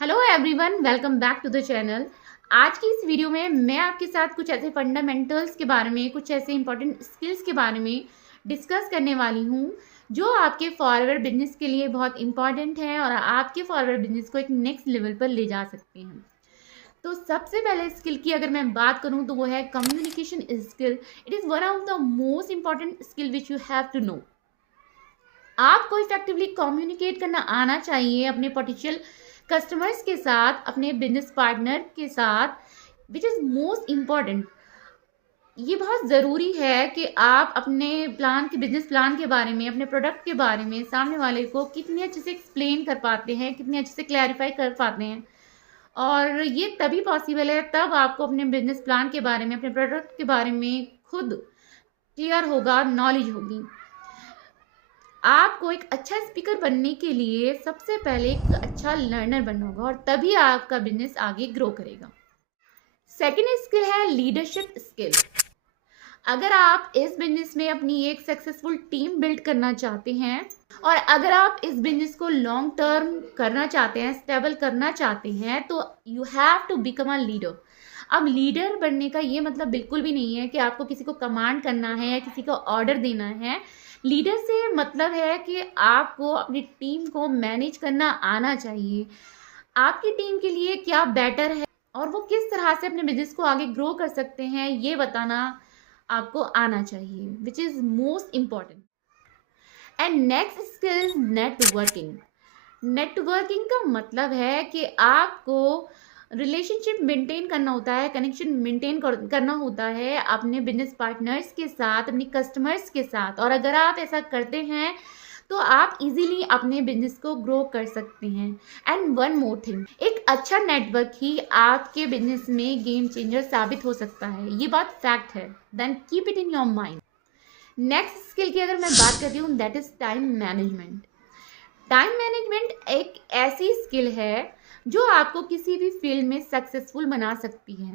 Hello everyone, welcome back to the channel. आज की इस वीडियो में मैं आपके साथ कुछ ऐसे फंडामेंटल्स के बारे में, कुछ ऐसे इंपॉर्टेंट स्किल्स के बारे में डिस्कस करने वाली हूँ जो आपके फॉरवर्ड बिजनेस के लिए बहुत इंपॉर्टेंट है और आपके फॉरवर्ड बिजनेस को एक नेक्स्ट लेवल पर ले जा सकते हैं। तो सबसे पहले स्किल की अगर मैं बात करूँ तो वो है communication skill. It is one of the most important skill which you have to know. आपको इफेक्टिवली कम्युनिकेट करना आना चाहिए अपने पोटेंशियल कस्टमर्स के साथ, अपने बिजनेस पार्टनर के साथ, विच इज़ मोस्ट इम्पॉर्टेंट। ये बहुत ज़रूरी है कि आप अपने प्लान के बिजनेस प्लान के बारे में, अपने प्रोडक्ट के बारे में सामने वाले को कितनी अच्छे से एक्सप्लेन कर पाते हैं, कितनी अच्छे से क्लैरिफाई कर पाते हैं। और ये तभी पॉसिबल है, तब आपको अपने बिजनेस प्लान के बारे में, अपने प्रोडक्ट के बारे में खुद क्लियर होगा, नॉलेज होगी। आपको एक अच्छा स्पीकर बनने के लिए सबसे पहले एक अच्छा लर्नर बनना होगा और तभी आपका बिजनेस आगे ग्रो करेगा। सेकेंड स्किल है लीडरशिप स्किल। अगर आप इस बिजनेस में अपनी एक सक्सेसफुल टीम बिल्ड करना चाहते हैं और अगर आप इस बिजनेस को लॉन्ग टर्म करना चाहते हैं, स्टेबल करना चाहते हैं, तो you have to become a leader. अब लीडर बनने का ये मतलब बिल्कुल भी नहीं है कि आपको किसी को कमांड करना है या किसी को ऑर्डर देना है। लीडर से मतलब है कि आपको अपनी टीम को मैनेज करना आना चाहिए। आपकी टीम के लिए क्या बेटर है और वो किस तरह से अपने बिजनेस को आगे ग्रो कर सकते हैं, ये बताना आपको आना चाहिए, which is most important. And next skill is networking. Networking का मतलब है कि आपको रिलेशनशिप मेंटेन करना होता है, कनेक्शन मेंटेन करना होता है अपने बिजनेस पार्टनर्स के साथ, अपने कस्टमर्स के साथ। और अगर आप ऐसा करते हैं तो आप इजीली अपने बिजनेस को ग्रो कर सकते हैं। एंड वन मोर थिंग, एक अच्छा नेटवर्क ही आपके बिजनेस में गेम चेंजर साबित हो सकता है। ये बात फैक्ट है, then keep it in your mind. Next skill की अगर मैं बात करती हूँ, that is time management. Time management एक ऐसी स्किल है जो आपको किसी भी फील्ड में सक्सेसफुल बना सकती है।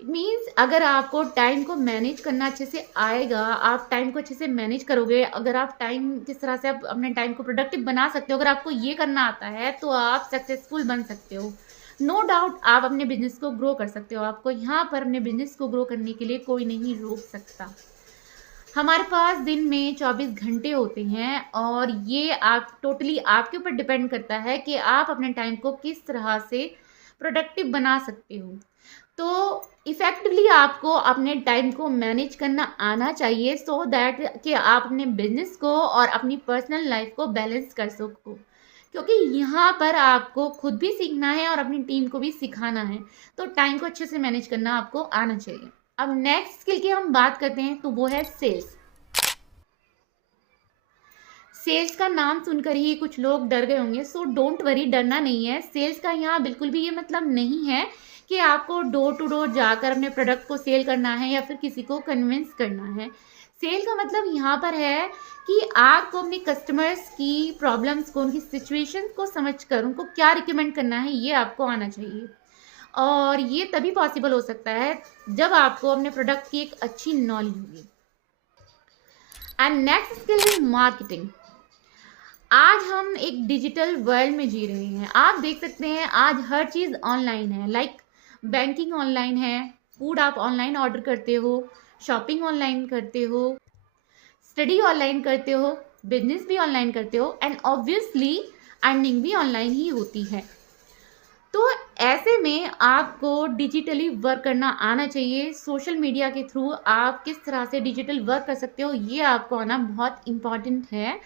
इट मीन्स अगर आपको टाइम को मैनेज करना अच्छे से आएगा, आप टाइम को अच्छे से मैनेज करोगे, अगर आप टाइम किस तरह से आप अपने टाइम को प्रोडक्टिव बना सकते हो, अगर आपको ये करना आता है तो आप सक्सेसफुल बन सकते हो। नो डाउट आप अपने बिजनेस को ग्रो कर सकते हो। आपको यहाँ पर अपने बिजनेस को ग्रो करने के लिए कोई नहीं रोक सकता। हमारे पास दिन में 24 घंटे होते हैं और ये आप टोटली आपके ऊपर डिपेंड करता है कि आप अपने टाइम को किस तरह से प्रोडक्टिव बना सकते हो। तो इफ़ेक्टिवली आपको अपने टाइम को मैनेज करना आना चाहिए, सो दैट कि आप अपने बिजनेस को और अपनी पर्सनल लाइफ को बैलेंस कर सको। क्योंकि यहाँ पर आपको खुद भी सीखना है और अपनी टीम को भी सिखाना है, तो टाइम को अच्छे से मैनेज करना आपको आना चाहिए। अब नेक्स्ट स्किल की हम बात करते हैं तो वो है सेल्स। सेल्स का नाम सुनकर ही कुछ लोग डर गए होंगे, सो डोंट वरी, डरना नहीं है। सेल्स का यहाँ बिल्कुल भी ये मतलब नहीं है कि आपको डोर टू डोर जाकर अपने प्रोडक्ट को सेल करना है या फिर किसी को कन्विंस करना है। सेल का मतलब यहाँ पर है कि आपको अपने कस्टमर्स की प्रॉब्लम्स को, उनकी सिचुएशन को समझकर उनको क्या रिकमेंड करना है, ये आपको आना चाहिए। और ये तभी पॉसिबल हो सकता है जब आपको अपने प्रोडक्ट की एक अच्छी नॉलेज होगी। And next skill is marketing. आज हम एक डिजिटल वर्ल्ड में जी रहे हैं। आप देख सकते हैं आज हर चीज़ ऑनलाइन है। लाइक बैंकिंग ऑनलाइन है, फूड आप ऑनलाइन ऑर्डर करते हो, शॉपिंग ऑनलाइन करते हो, स्टडी ऑनलाइन करते हो, बिजनेस भी ऑनलाइन करते हो, एंड ऑब्वियसली अर्निंग भी ऑनलाइन ही होती है। तो ऐसे में आपको डिजिटली वर्क करना आना चाहिए। सोशल मीडिया के थ्रू आप किस तरह से डिजिटल वर्क कर सकते हो, ये आपको आना बहुत इम्पॉर्टेंट है।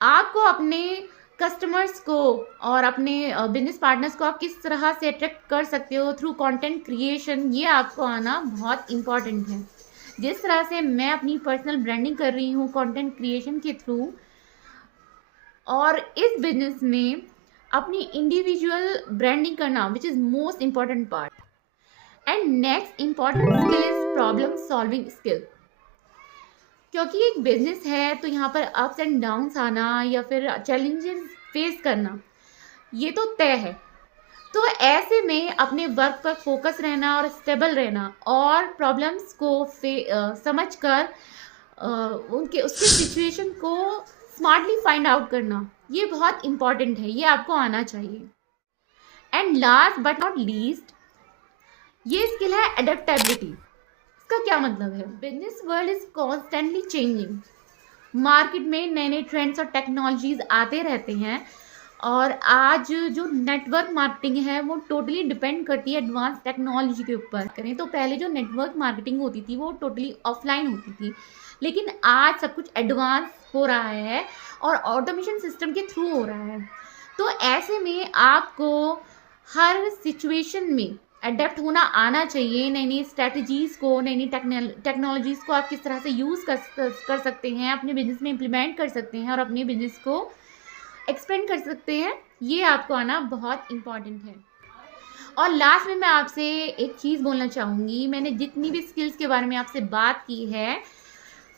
आपको अपने कस्टमर्स को और अपने बिजनेस पार्टनर्स को आप किस तरह से अट्रैक्ट कर सकते हो थ्रू कंटेंट क्रिएशन, ये आपको आना बहुत इम्पॉर्टेंट है। जिस तरह से मैं अपनी पर्सनल ब्रांडिंग कर रही हूँ कंटेंट क्रिएशन के थ्रू, और इस बिजनेस में अपनी इंडिविजुअल ब्रांडिंग करना which is most important part. And next important skill is problem solving skill. क्योंकि एक बिजनेस है तो यहाँ पर अप्स एंड डाउन्स आना या फिर चैलेंजेस फेस करना, ये तो तय है। तो ऐसे में अपने वर्क पर फोकस रहना और स्टेबल रहना और प्रॉब्लम्स को समझकर उसके सिचुएशन को स्मार्टली फाइंड आउट करना, ये बहुत इंपॉर्टेंट है, ये आपको आना चाहिए। And last but not least, ये स्किल है अडेप्टेबिलिटी। इसका क्या मतलब है? Business world is constantly changing. Market में नए नए ट्रेंड्स और टेक्नोलॉजीज आते रहते हैं, और आज जो नेटवर्क मार्केटिंग है वो टोटली डिपेंड करती है एडवांस टेक्नोलॉजी के ऊपर। करें तो पहले जो नेटवर्क मार्केटिंग होती थी वो टोटली ऑफलाइन होती थी, लेकिन आज सब कुछ एडवांस हो रहा है और ऑटोमेशन सिस्टम के थ्रू हो रहा है। तो ऐसे में आपको हर सिचुएशन में अडेप्ट होना आना चाहिए। नई नई स्ट्रेटजीज़ को, नई नई टेक्नोलॉजीज़ को आप किस तरह से यूज़ कर सकते हैं, अपने बिजनेस में इम्प्लीमेंट कर सकते हैं और अपने बिजनेस को एक्सपेंड कर सकते हैं, ये आपको आना बहुत इम्पॉर्टेंट है। और लास्ट में मैं आपसे एक चीज़ बोलना चाहूँगी, मैंने जितनी भी स्किल्स के बारे में आपसे बात की है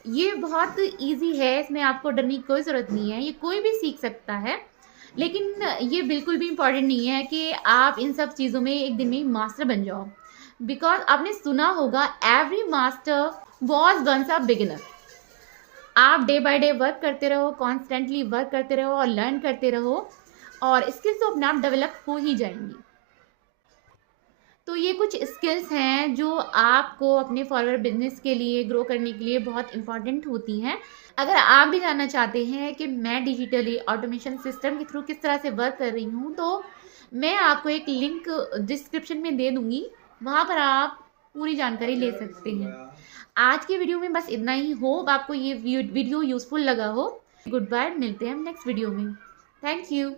ये बहुत इजी है, इसमें आपको डरने की कोई ज़रूरत नहीं है, ये कोई भी सीख सकता है। लेकिन ये बिल्कुल भी इम्पॉर्टेंट नहीं है कि आप इन सब चीज़ों में एक दिन में मास्टर बन जाओ, बिकॉज आपने सुना होगा every master was once a beginner. आप डे बाय डे वर्क करते रहो, कॉन्स्टेंटली वर्क करते रहो और लर्न करते रहो, और स्किल्स तो अपने आप डेवलप हो ही जाएंगी। तो ये कुछ स्किल्स हैं जो आपको अपने फॉरवर्ड बिजनेस के लिए, ग्रो करने के लिए बहुत इंपॉर्टेंट होती हैं। अगर आप भी जानना चाहते हैं कि मैं डिजिटली ऑटोमेशन सिस्टम के थ्रू किस तरह से वर्क कर रही हूँ, तो मैं आपको एक लिंक डिस्क्रिप्शन में दे दूँगी, वहाँ पर आप पूरी जानकारी ले सकते हैं। आज की वीडियो में बस इतना ही। होप आपको ये वीडियो यूज़फुल लगा हो। गुड बाय, मिलते हैं हम नेक्स्ट वीडियो में। Thank you.